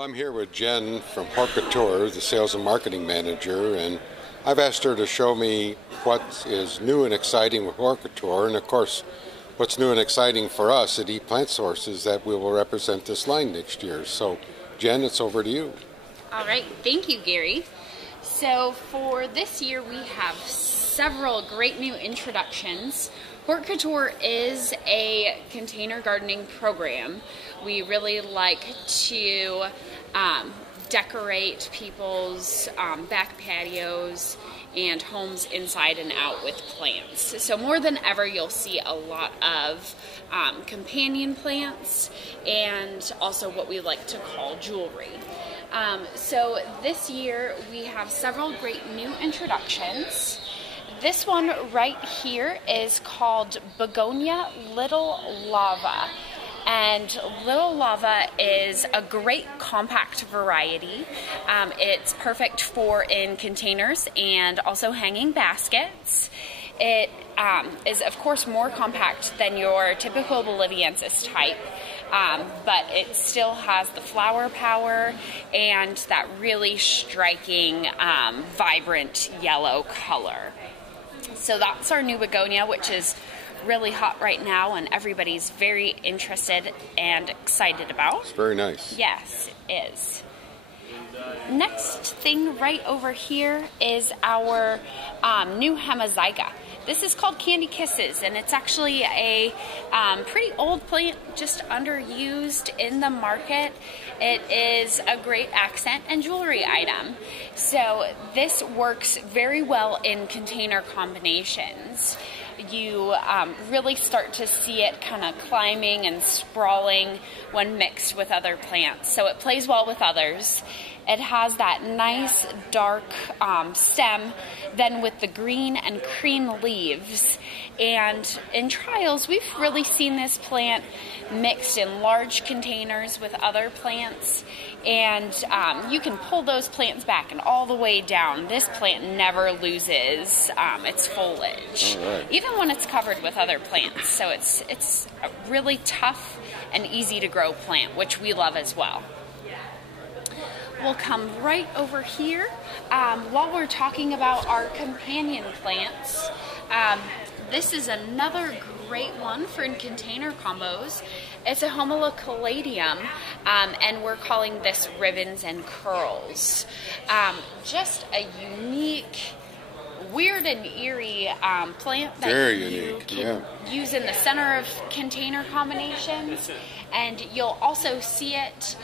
Well, I'm here with Jen from Hort Couture, the sales and marketing manager, and I've asked her to show me what is new and exciting with Hort Couture, and of course, what's new and exciting for us at ePlantSource is that we will represent this line next year. So, Jen, it's over to you. All right, thank you, Gary. So for this year, we have several great new introductions. Hort Couture is a container gardening program. We really like to decorate people's back patios and homes inside and out with plants. So more than ever, you'll see a lot of companion plants and also what we like to call jewelry. So this year we have several great new introductions. This one right here is called Begonia Little Lava. And Little Lava is a great compact variety. It's perfect for in containers and also hanging baskets. It is of course more compact than your typical Boliviensis type, but it still has the flower power and that really striking vibrant yellow color. So that's our new begonia, which is really hot right now and everybody's very interested and excited about. It's very nice. Yes, it is. Next thing right over here is our new hemizyga. This is called Candy Kisses, and it's actually a pretty old plant, just underused in the market. It is a great accent and jewelry item. So this works very well in container combinations. You really start to see it kind of climbing and sprawling when mixed with other plants. So it plays well with others. It has that nice dark stem, then with the green and cream leaves. And in trials, we've really seen this plant mixed in large containers with other plants. And you can pull those plants back and all the way down. This plant never loses its foliage, even when it's covered with other plants. So it's a really tough and easy to grow plant, which we love as well. We'll come right over here while we're talking about our companion plants. This is another great one for in container combos. It's a Homila caladium, and we're calling this ribbons and curls. Just a unique, weird and eerie plant that you can use in the center of container combinations. And you'll also see it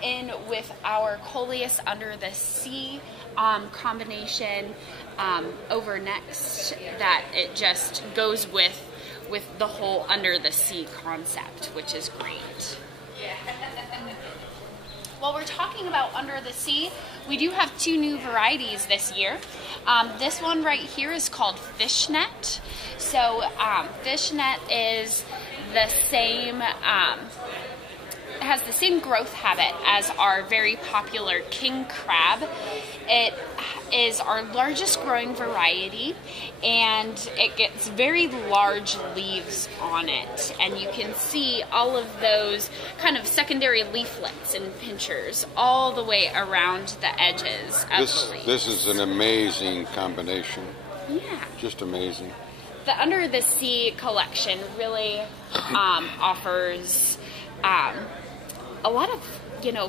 in with our Coleus under the sea combination over next, that it just goes with the whole under the sea concept, which is great. While we're talking about under the sea, we do have two new varieties this year. This one right here is called Fishnet. So Fishnet is the same, has the same growth habit as our very popular king crab. It is our largest growing variety, and it gets very large leaves on it, and you can see all of those kind of secondary leaflets and pinchers all the way around the edges of the leaves. This is an amazing combination. Yeah. Just amazing. The Under the Sea collection really offers a lot of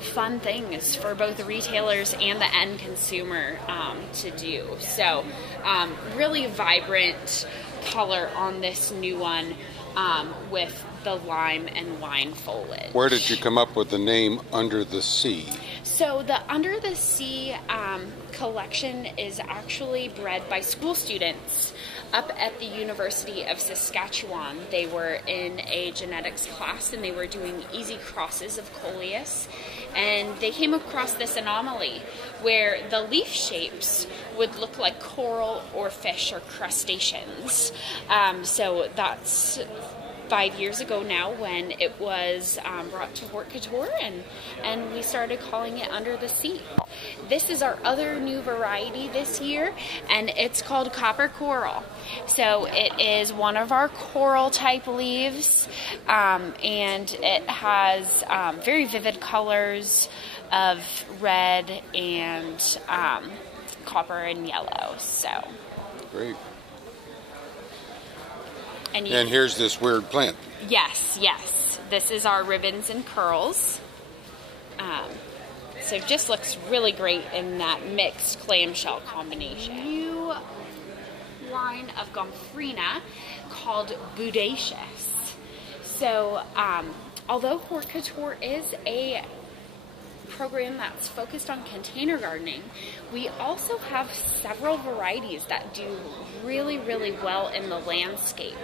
fun things for both the retailers and the end consumer to do. So really vibrant color on this new one with the lime and wine foliage. Where did you come up with the name Under the Sea? So the Under the Sea collection is actually bred by school students up at the University of Saskatchewan. They were in a genetics class and they were doing easy crosses of Coleus, and they came across this anomaly where the leaf shapes would look like coral or fish or crustaceans. So that's 5 years ago now when it was brought to Hort Couture, and we started calling it Under the Sea. This is our other new variety this year, and it's called Copper Coral. So it is one of our coral type leaves, and it has very vivid colors, of red and copper and yellow. So great. And here's this weird plant. Yes. This is our ribbons and curls. So it just looks really great in that mixed clamshell combination. New line of Gomphrena called Bodacious. So although Hort Couture is a program that's focused on container gardening, we also have several varieties that do really, really well in the landscape.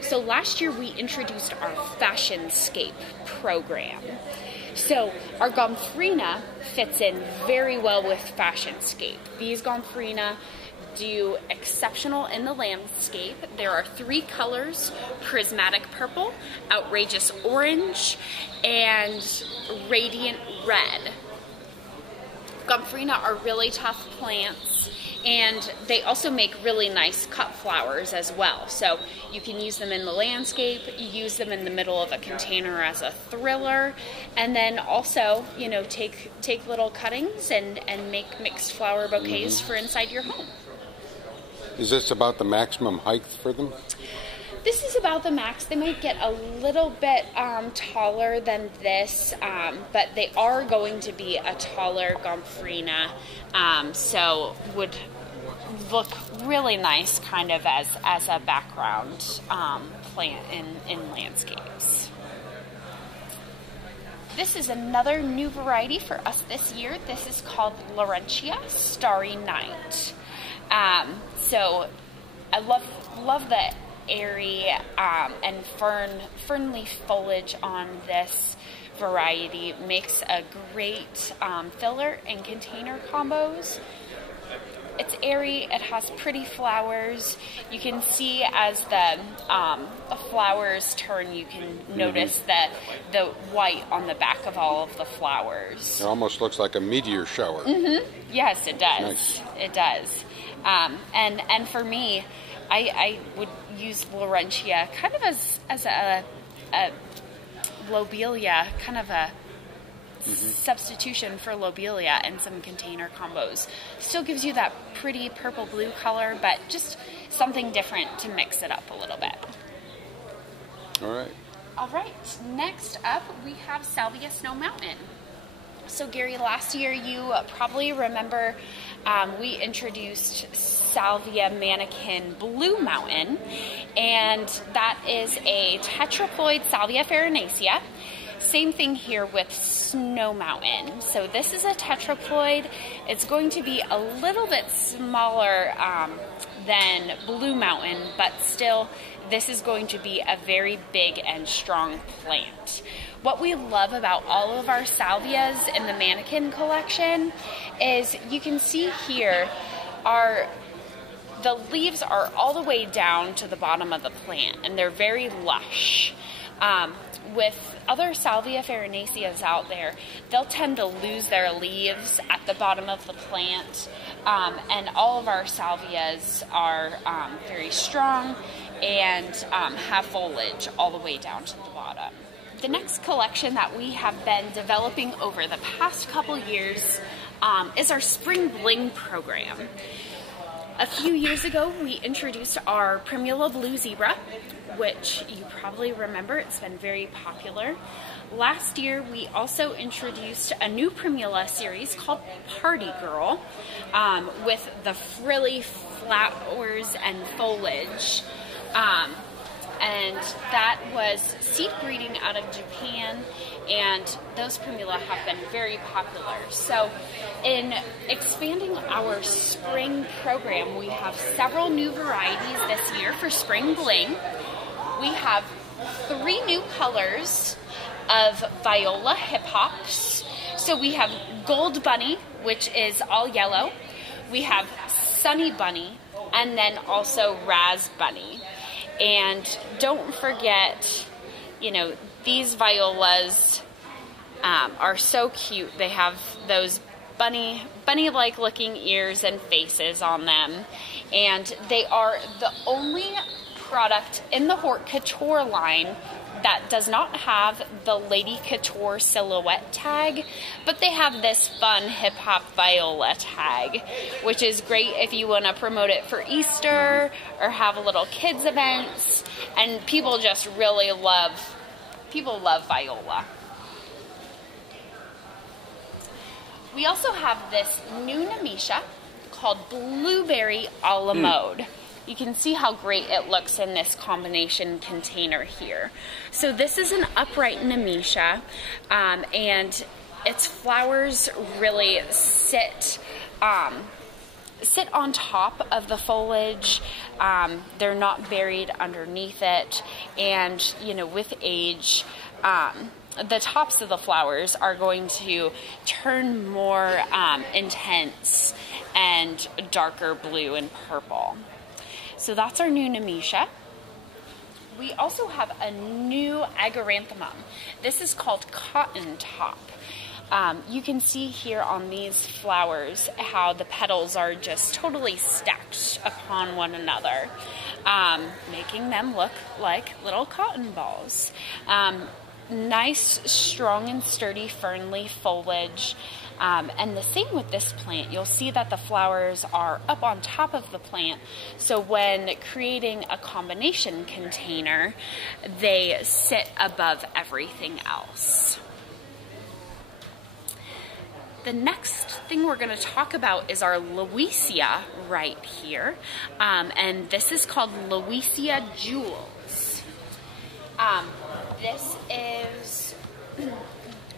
So last year we introduced our Fashionscape program. So our Gomphrena fits in very well with Fashionscape. These Gomphrena do exceptional in the landscape. There are 3 colors: prismatic purple, outrageous orange, and radiant red. Gomphrena are really tough plants, and they also make really nice cut flowers as well. So you can use them in the landscape, use them in the middle of a container as a thriller, and then also, you know, take little cuttings and make mixed flower bouquets for inside your home. Is this about the maximum height for them? This is about the max. They might get a little bit taller than this, but they are going to be a taller Gomphrena, so would look really nice kind of as a background plant in landscapes. This is another new variety for us this year. This is called Laurentia Starry Night. So I love the airy and fern leaf foliage on this variety. Makes a great filler and container combos. It's airy, it has pretty flowers. You can see as the flowers turn, you can notice the white on the back of all of the flowers. It almost looks like a meteor shower. Yes, it does. Nice. It does. And for me, I would use Laurentia kind of as a lobelia, kind of a substitution for lobelia in some container combos. Still gives you that pretty purple blue color, but just something different to mix it up a little bit. All right, next up we have Salvia Snow Mountain. So Gary, last year you probably remember we introduced Salvia Mannequin Blue Mountain, and that is a tetraploid Salvia farinaceae. Same thing here with Snow Mountain. So this is a tetraploid. It's going to be a little bit smaller than Blue Mountain, but still this is going to be a very big and strong plant. What we love about all of our salvias in the mannequin collection is you can see here the leaves are all the way down to the bottom of the plant, and they're very lush. With other Salvia farinaceae out there, they'll tend to lose their leaves at the bottom of the plant, and all of our salvias are very strong and have foliage all the way down to the bottom. The next collection that we have been developing over the past couple years is our Spring Bling program. A few years ago, we introduced our Primula Blue Zebra, which you probably remember. It's been very popular. Last year, we also introduced a new Primula series called Party Girl with the frilly flowers and foliage. And that was seed breeding out of Japan, and those Primula have been very popular. So in expanding our spring program, we have several new varieties this year for Spring Bling. We have 3 new colors of Viola Hip Hops. So we have Gold Bunny, which is all yellow. We have Sunny Bunny, and then also Raz Bunny. And don't forget, you know, these violas are so cute. They have those bunny-like looking ears and faces on them. And they are the only product in the Hort Couture line that does not have the Lady Couture silhouette tag, but they have this fun hip hop viola tag, which is great if you want to promote it for Easter or have little kids events. And people just really love viola. We also have this new Nemesia called Blueberry a la Mode. You can see how great it looks in this combination container here. So this is an upright Nemesia, and its flowers really sit on top of the foliage. They're not buried underneath it, and with age, the tops of the flowers are going to turn more intense and darker blue and purple. So that's our new Nemesia. We also have a new Agaranthemum. This is called Cotton Top. You can see here on these flowers how the petals are just totally stacked upon one another, making them look like little cotton balls. Nice, strong and sturdy fern leaf foliage. And the same with this plant. You'll see that the flowers are up on top of the plant. So when creating a combination container, they sit above everything else. The next thing we're going to talk about is our Louisia right here. And this is called Louisia Jewels. This is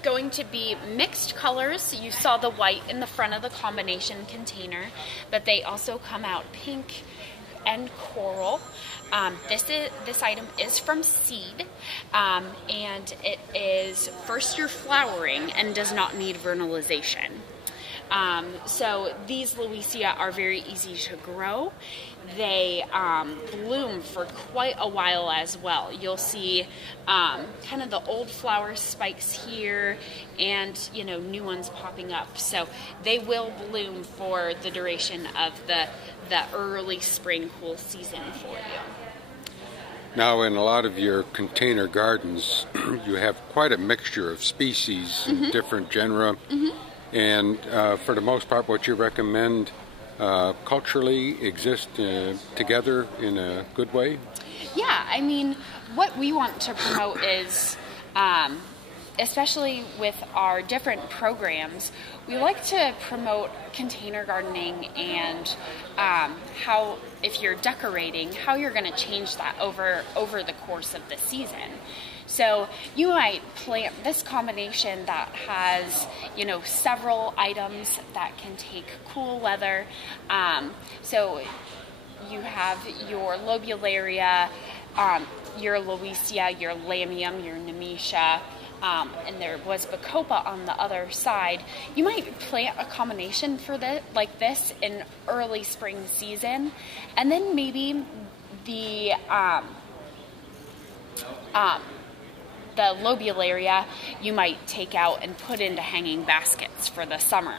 going to be mixed colors. You saw the white in the front of the combination container, but they also come out pink and coral. This item is from seed, and it is first year flowering and does not need vernalization. So these Louisia are very easy to grow. They bloom for quite a while as well. You'll see kind of the old flower spikes here and new ones popping up. So they will bloom for the duration of the early spring cool season for you. Now, in a lot of your container gardens, you have quite a mixture of species and different genera. And for the most part, what you recommend culturally exist together in a good way? Yeah, I mean, what we want to promote is, especially with our different programs, we like to promote container gardening and how, if you're decorating, how you're going to change that over the course of the season. So you might plant this combination that has, several items that can take cool weather. So you have your lobularia, your Louisia, your lamium, your Nemesia, and there was Bacopa on the other side. You might plant a combination for like this in early spring season, and then maybe the lobularia you might take out and put into hanging baskets for the summer.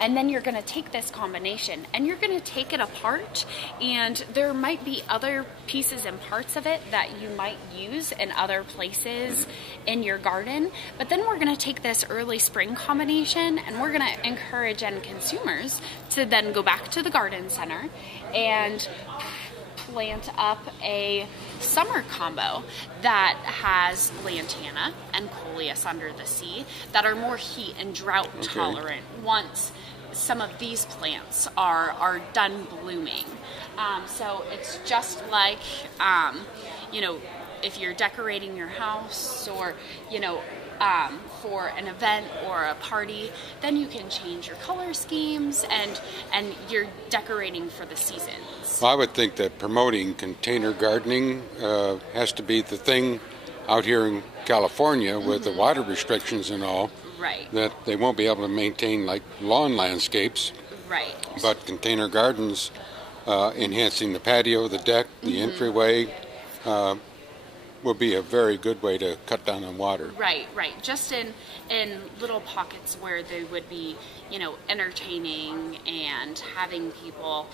And then you're going to take this combination and you're going to take it apart, and there might be other pieces and parts of it that you might use in other places in your garden. But then we're going to take this early spring combination and we're going to encourage end consumers to then go back to the garden center and plant up a summer combo that has lantana and coleus under the sea that are more heat and drought tolerant once some of these plants are done blooming. So it's just like, if you're decorating your house or, for an event or a party, then you can change your color schemes and you're decorating for the seasons. Well, I would think that promoting container gardening has to be the thing out here in California with the water restrictions and all. Right. That they won't be able to maintain like lawn landscapes. Right. But container gardens, enhancing the patio, the deck, the entryway, would be a very good way to cut down on water. Right. Just in little pockets where they would be, entertaining and having people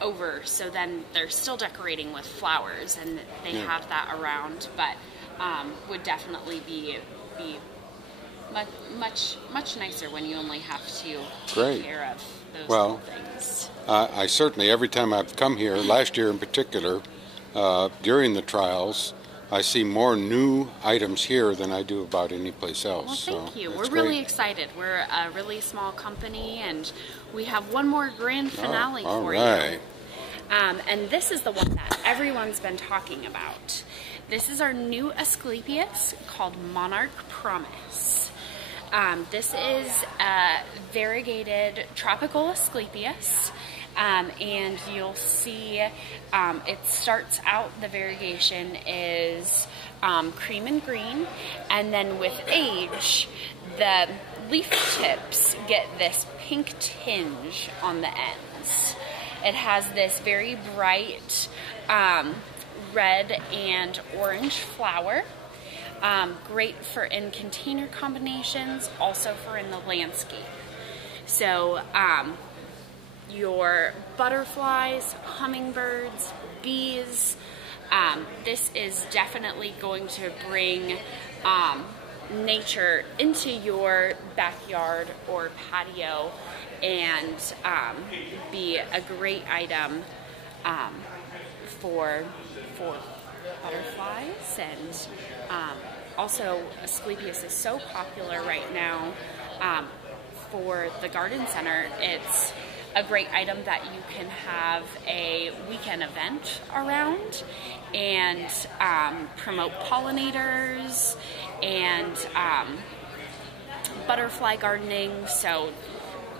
over. So then they're still decorating with flowers, and they have that around, but would definitely be much nicer when you only have to take care of those little things. I certainly, every time I've come here, last year in particular, during the trials, I see more new items here than I do about any place else. Well, thank you. We're great. really excited. We're a really small company, and we have one more grand finale for you. And this is the one that everyone's been talking about. This is our new Asclepias called Monarch Promise. This is a variegated tropical Asclepias. And you'll see it starts out, the variegation is cream and green, and then with age the leaf tips get this pink tinge on the ends. It has this very bright red and orange flower. Great for in container combinations, also for in the landscape. So your butterflies, hummingbirds, bees, this is definitely going to bring nature into your backyard or patio, and be a great item for butterflies. And also Asclepias is so popular right now for the garden center. It's a great item that you can have a weekend event around and promote pollinators and butterfly gardening. So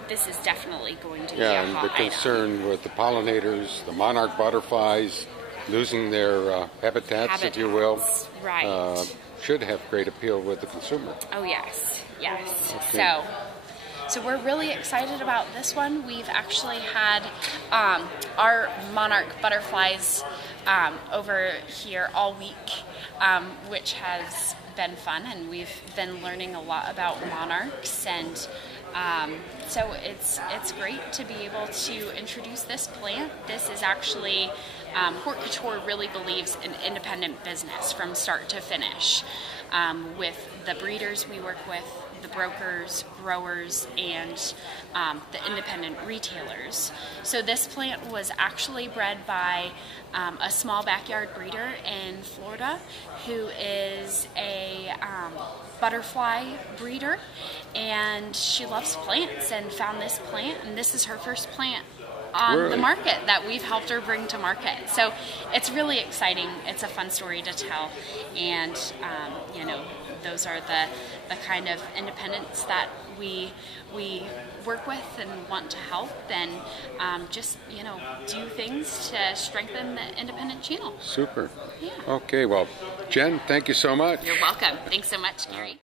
this is definitely going to be a hot the concern item. with the pollinators, the monarch butterflies losing their habitats, if you will, right, should have great appeal with the consumer. Oh yes. Okay. So we're really excited about this one. We've actually had our monarch butterflies over here all week, which has been fun, and we've been learning a lot about monarchs, and so it's great to be able to introduce this plant. This is actually Hort Couture really believes in independent business from start to finish, with the breeders we work with, the brokers, growers, and the independent retailers. So this plant was actually bred by a small backyard breeder in Florida who is a butterfly breeder, and she loves plants and found this plant, and this is her first plant on the market that we've helped her bring to market. So it's really exciting. It's a fun story to tell, and those are the kind of independents that we work with and want to help, and just do things to strengthen the independent channel. Super. Yeah. Okay, well, Jen, thank you so much. You're welcome. Thanks so much, Gary.